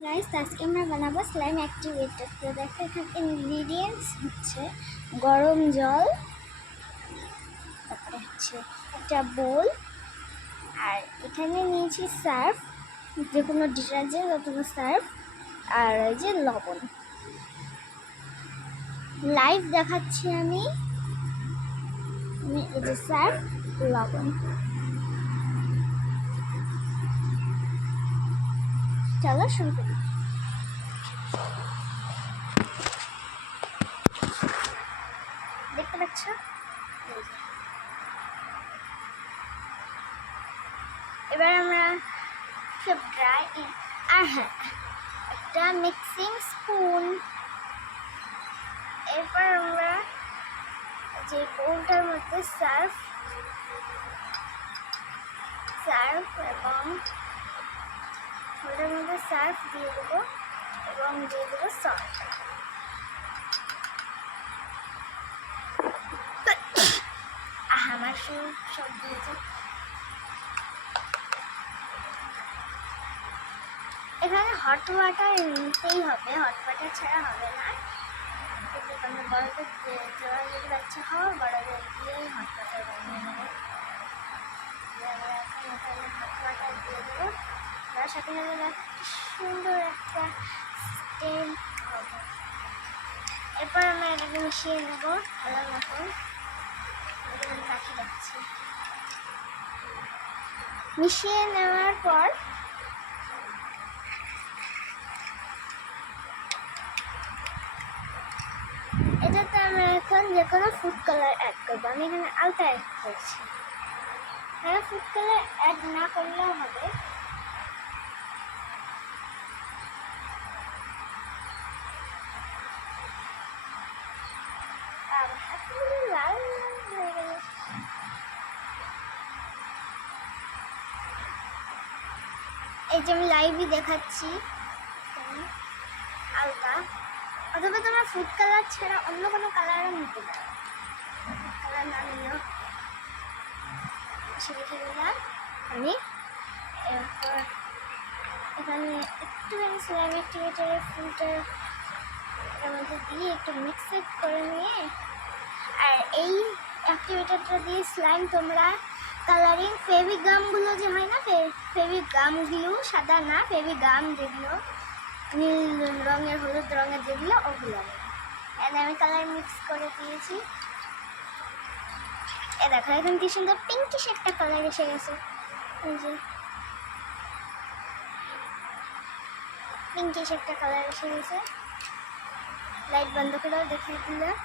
Guys আজকে আমরা বানাবো স্লাইম অ্যাক্টিভেটর। তো দেখো এখানে ইনগ্রিডিয়েন্টস হচ্ছে গরম জল, তারপরে হচ্ছে একটা বোল, আর এখানে নিয়েছি সার্ফ, যে কোনো ডিটারজেন্ট অথবা সার্ফ, আর ওই যে লবণ। লাইভ দেখাচ্ছি আমি এই যে সার্ফ, লবণ। চলো শুরু করি। দেখতে পাচ্ছ? এবার আমরা সব ড্রাই, আর হ্যাঁ একটা মিক্সিং স্পুন। এরপর আমরা যে বোলটার মধ্যে সার্ফ এবং ওটার মধ্যে সার্ফ দিয়ে দেবো এবং দিয়ে দেবো সল্ট। আমার সব দিয়েছে। এখানে হট ওয়াটার নিতেই হবে, হট ওয়াটার ছাড়া হবে না। তোমরা বড়দের জল যদি বাচ্চা হও, বড়দের দিয়েই হট ওয়াটার বানিয়ে নেবে। এখানে হট ওয়াটার দিয়ে দেবো, তার সাথে সাথে সুন্দর একটা স্টেম হবে। এরপর আমরা এটাকে মিশিয়ে নেবো ভালো মতন। পাখি রাখছি, মিশিয়ে নেওয়ার পর এটাতে আমরা এখন যে কোনো ফুড কালার অ্যাড করবো। আমি এখানে আলতা অ্যাড করছি। হ্যাঁ, ফুড কালার অ্যাড না করলেও হবে। লাল হয়ে গেল। এই যে আমি লাইভই দেখাচ্ছি আলতা, অথবা তোমরা ফুড কালার ছাড়া অন্য কোনো কালারও নিতে পারো। কালার না নিলেও শিখে নিলাম আমি। এরপর এখানে একটুখানি স্লাইম অ্যাক্টিভেটরের ফুলটা এর মধ্যে দিয়ে একটু মিক্স করে নিয়ে, আর এই অ্যাক্টিভেটরটা দিয়ে স্লাইম তোমরা কালারিং ফেভিগামগুলো যে হয় না, ফেভিগামগুলো সাদা না, ফেভিগাম যেগুলো নীল রঙের, হলুদ রঙের যেগুলো, ওগুলো আমি কালার মিক্স করে দিয়েছি। এ দেখো এখন কি সুন্দর পিঙ্কিশ একটা কালার এসে গেছে। এই যে পিঙ্কিশ একটা কালার এসে গেছে। লাইট বন্ধ করেও দেখিয়ে দিলাম।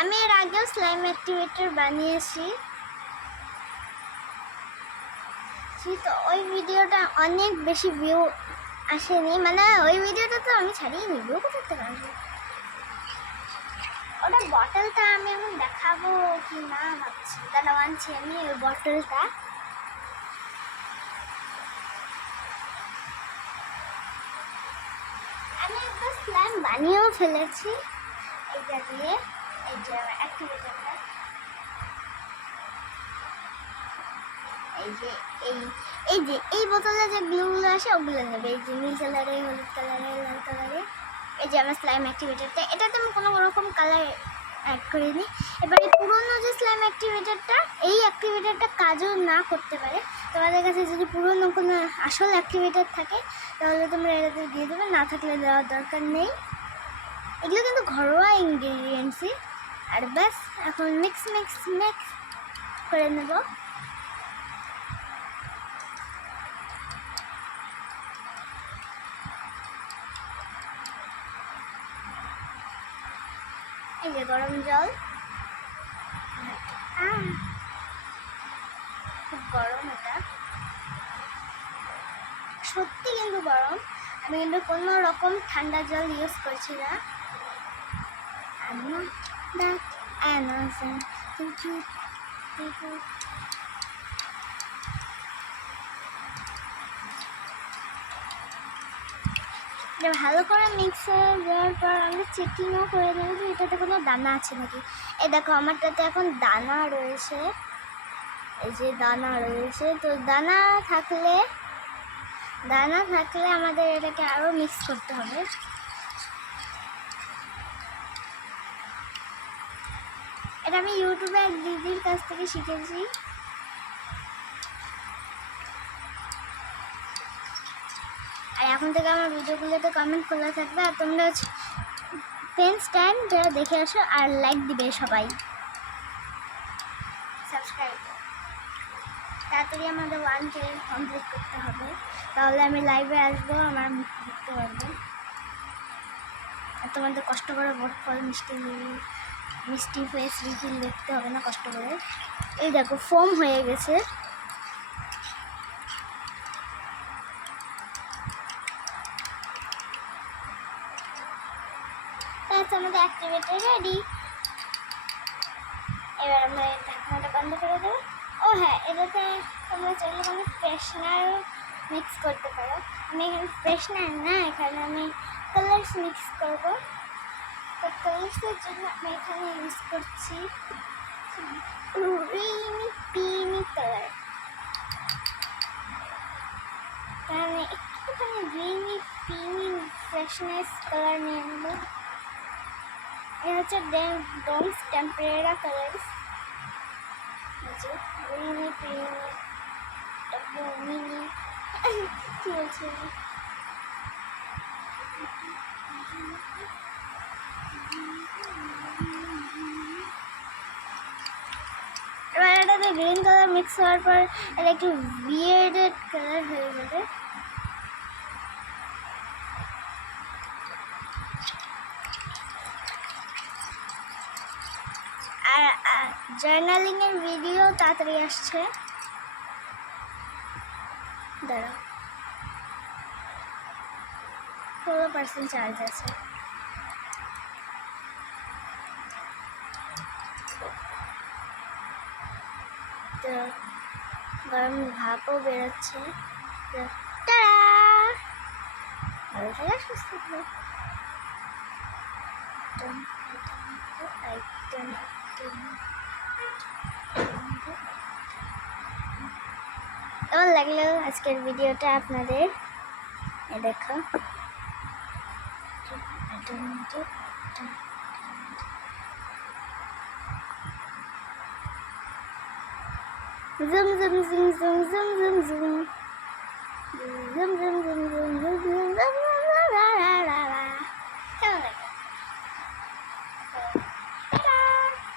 আমি এর আগেও স্লাইম অ্যাক্টিভেটর বানিয়েছি, তো ওই ভিডিওটা অনেক বেশি ভিউ আসেনি। মানে ওই ভিডিওটা তো আমি ছাড়িয়ে নিব, কোথা থেকে আসবে ওটা। বটলটা আমি এখন দেখাবো কি না ভাবছি, তাহলে আনছি আমি ওই বটলটা। আমি একটা স্লাইম বানিয়েও ফেলেছি এইটা দিয়ে। এই যে আমার অ্যাক্টিভেটরটা, এই যে এই বোতলে যে গ্লুগুলো আসে ওগুলো নেবে। এই যে নীল কালারে, হলুদ কালারে, লাল কালারে। এই যে আমার স্লাইম অ্যাক্টিভেটরটা, এটাতে আমি কোনো রকম কালার অ্যাড করিনি। এবার এই পুরোনো যে স্লাইম অ্যাক্টিভেটরটা, এই অ্যাক্টিভেটরটা কাজও না করতে পারে। তোমাদের কাছে যদি পুরোনো কোনো আসল অ্যাক্টিভেটর থাকে তাহলে তোমরা এটাতে দিয়ে দেবে, না থাকলে দেওয়ার দরকার নেই। এগুলো কিন্তু ঘরোয়া ইনগ্রিডিয়েন্টসই। আর ব্যাস এখন মিক্স করে নেব। এই যে গরম জল, খুব গরম, এটা সত্যি কিন্তু গরম। আমি কিন্তু কোনো রকম ঠান্ডা জল ইউজ করছি না। ভালো করে মিক্সার দেওয়ার পর আমরা চেকিংও করে নেব যে এটাতে কোনো দানা আছে নাকি। এই দেখো আমারটাতে এখন দানা রয়েছে। এই যে দানা রয়েছে, তো দানা থাকলে আমাদের এটাকে আরও মিক্স করতে হবে। এটা আমি ইউটিউবে এক দিদির কাছ থেকে শিখেছি। আর এখন থেকে আমার ভিডিওগুলোতে কমেন্ট খোলা থাকবে, আর তোমরা পেন স্ট্যান্ড যারা দেখে আসো আর লাইক দিবে সবাই, সাবস্ক্রাইব। তাড়াতাড়ি আমাদের 1K কমপ্লিট করতে হবে, তাহলে আমি লাইভে আসবো, আমার মুখ দেখতে পারবো। আর তোমাদের কষ্ট করে ভোট ফল মিষ্টি ফেস রিফিল দেখতে হবে না কষ্ট করে। এই দেখো ফোম হয়ে গেছে। আমাদের অ্যাক্টিভেটর রেডি। এবার আমরা ঢাকনাটা বন্ধ করে দেবো। ও হ্যাঁ, এটাতে তোমরা চাইলে কোনো ফ্রেশনার মিক্স করতে পারো। আমি এখানে ফ্রেশনার না, এখানে আমি কালার্স মিক্স করবো। তো কালার্সের জন্য আমি এখানে ইউজ করছি গ্রিনি পিনি কালার। তাহলে একটুখানি গ্রিনি পিনি ফ্রেশনেস কালার নিয়ে নেবো। এটা হচ্ছে ডমস টেম্পারেরা কালার্স। গ্রিনি পিনি মিনি কি বলছি, এবার এটাতে গ্রিন কালার মিক্স হওয়ার পর এটা একটু বিয়ার্ডেড কালার হয়ে যাবে। আর জার্নালিংয়ের ভিডিও তাড়াতাড়ি আসছে, দাঁড়াও 16% চার্জ আছে। তো গরম ভাপও বেরোচ্ছে। তো ভালো থাকা সুস্থ থাকবে। কেমন লাগলো আজকের ভিডিওটা আপনাদের? দেখো zoom zoom zoom zoom zoom zoom zoom zoom zoom zoom zoom zoom zoom zoom